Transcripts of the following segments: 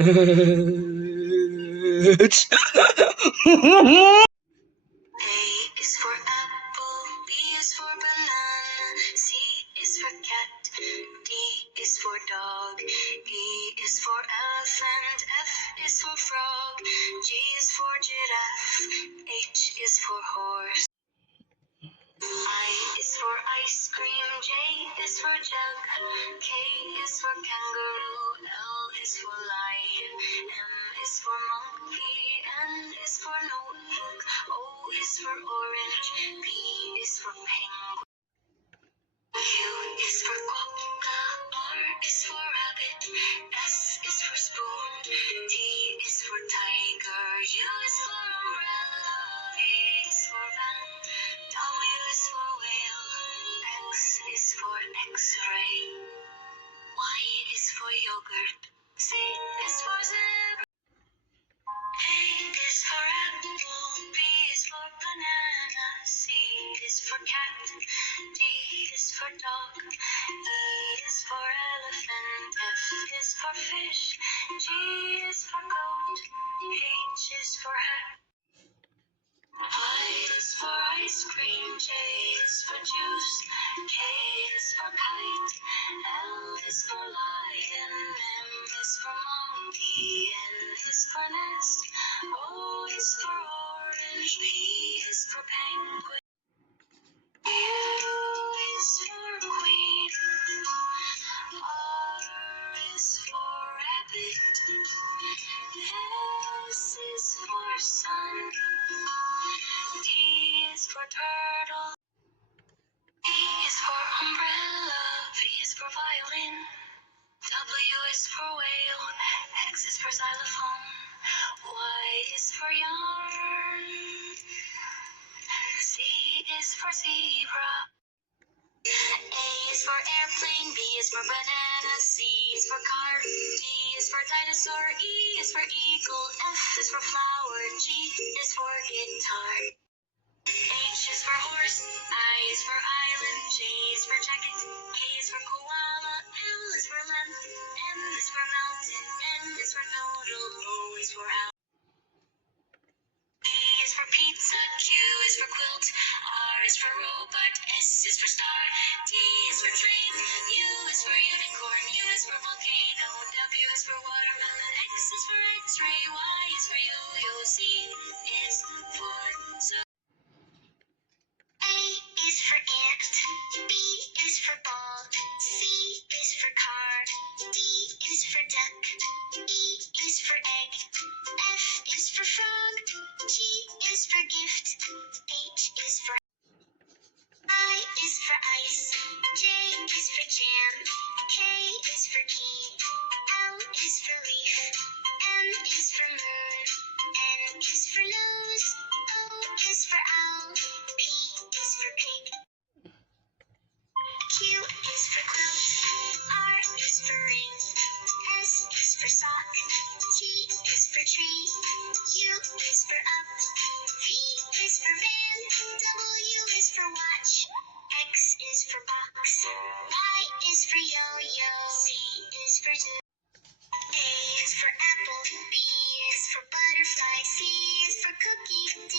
A is for apple, B is for banana, C is for cat, D is for dog, E is for elephant, F is for frog, G is for giraffe, H is for horse. I is for ice cream, J is for jug, K is for kangaroo, L is for lion, M is for monkey, N is for notebook, O is for orange, P is for penguin, Q is for quokka, R is for rabbit, S is for spoon, T is for tiger, U is for umbrella, V is for van, W is for whale, X is for x-ray, Y is for yogurt, Z is for zebra. A is for apple, B is for banana, C is for cat, D is for dog, E is for elephant, F is for fish, G is for goat, H is for hat. I is for ice cream, J is for juice, K is for kite, L is for lion, M is for monkey, N is for nest, O is for orange, P is for penguin, U is for queen, R is for rabbit, S is for sun, T is for turtle, E is for umbrella, V is for violin, W is for whale, X is for xylophone, Y is for yarn, Z is for zebra. A is for airplane, B is for banana, C is for car, D is for dinosaur, E is for eagle, F is for flower, G is for guitar. H is for horse, I is for island, J is for jacket, K is for koala, L is for lamp, M is for mountain, N is for noodle, O is for owl. P is for pizza, Q is for quilt, R is for robot, S is for star, T is for train, U is for unicorn, U is for volcano, W is for watermelon, X is for x-ray, Y is for yo-yo, Z is for zoo. A is for ant, B is for ball, C is for car, D is for duck, E is for egg, F is for frog, G is for gift, H is for I is for ice, J is for jam, K is for key, L is for leaf, M is for moon, N is for nose, O is for owl, P is for pig, Q is for quilt, R is for ring, S is for sock, T is for tree, U is for up, V is for van, W is for watch, X is for box, Y is for yo-yo, Z is for zoo. A is for apple, B is for butterfly, C is for cookie, D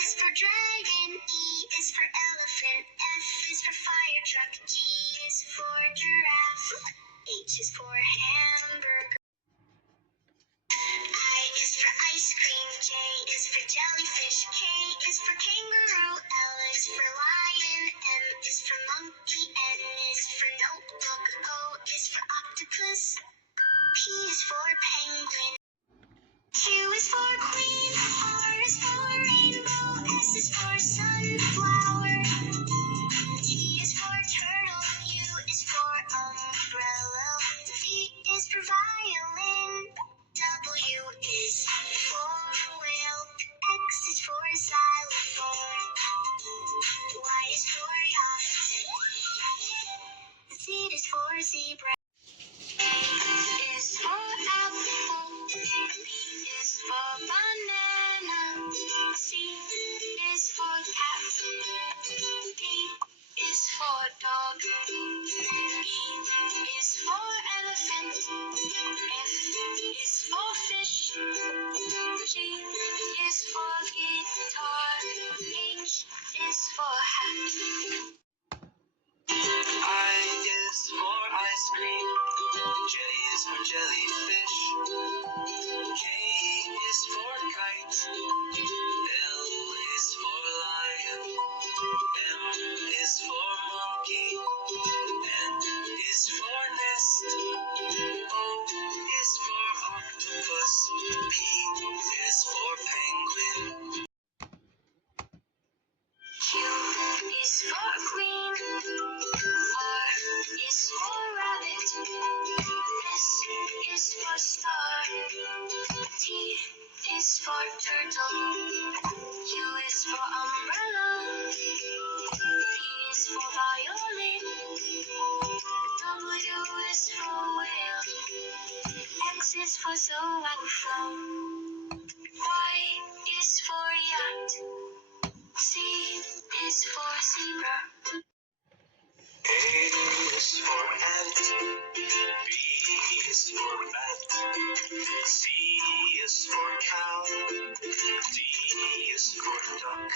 is for dragon, E is for elephant, F is for fire truck, G is for giraffe, H is for hamburger. I is for ice cream, J is for jellyfish, K is for kangaroo, L is for lion, M is for monkey, N is for notebook, O is for octopus, P is for penguin, Q is for queen, R is for rainbow, S is for sunflower, T is for turtle, U is for umbrella, V is for violin, W is for whale, X is for xylophone, Y is for yacht, Z is for zebra. A is for apple, B is for banana. elephant. F is for fish. G is for guitar. H is for hat. I is for ice cream. J is for jellyfish. K is for kite. L is for lion. M is for monkey. N is for nest. O is for octopus. P is for penguin. Q is for queen. R is for rabbit. S is for star. T is for turtle. U is for umbrella. V is for violin. W is for whale. X is for xylophone. Y is for yacht. Z is for zebra. A is for ant. B is for bat. C is for cow. D is for duck.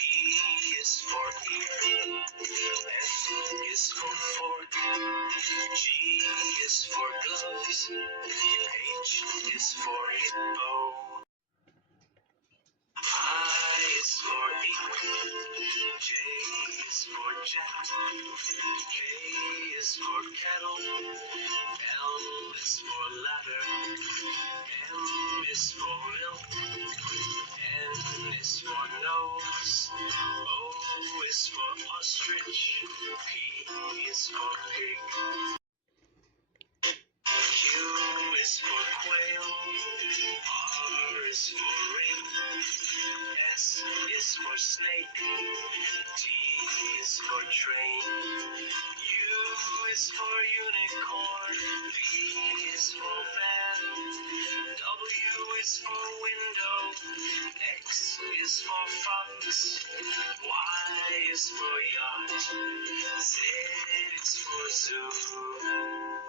E is for ear. F is for fork. G is for gloves. H is for hippo. I is for ink. J is for jet. K is for kettle. L is for ladder. M is for milk. N is for nose. O is for ostrich. P is for pig. Q is for quail. R is for ring. S is for snake. T is for train. U is for unicorn. V is for van. W is for window. X is for fox. Y is for yacht. Z is for zoo.